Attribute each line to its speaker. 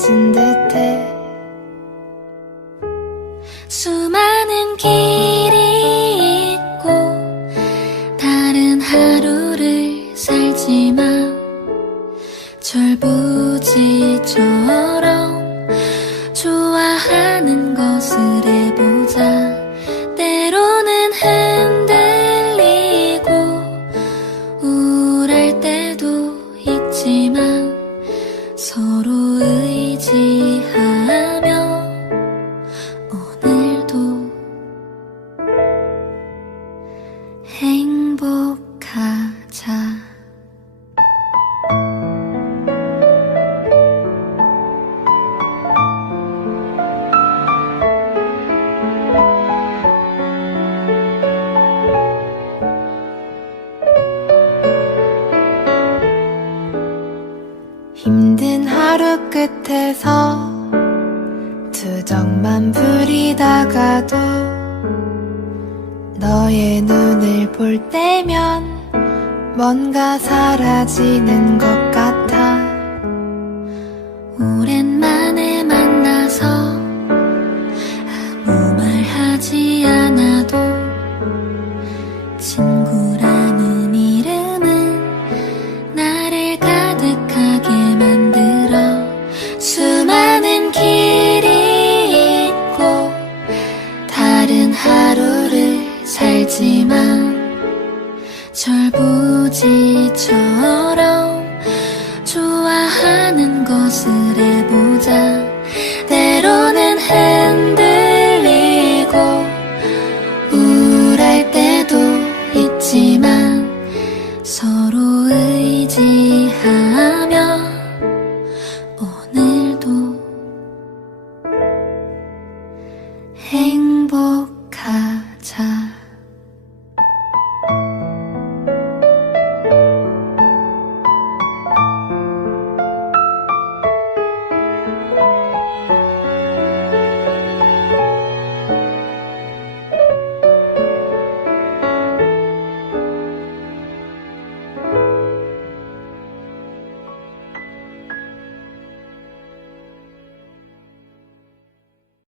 Speaker 1: 다 가진 듯해.
Speaker 2: 수많은 길이 있고 다른 하루를 살지만 절부지처 행복하자.
Speaker 1: 힘든 하루 끝에서 투정만 부리다가도 너의 눈을 볼 때면 뭔가 사라지는 것
Speaker 2: 거슬해보자 때로는 흔들리고 우울할 때도 있지만 서.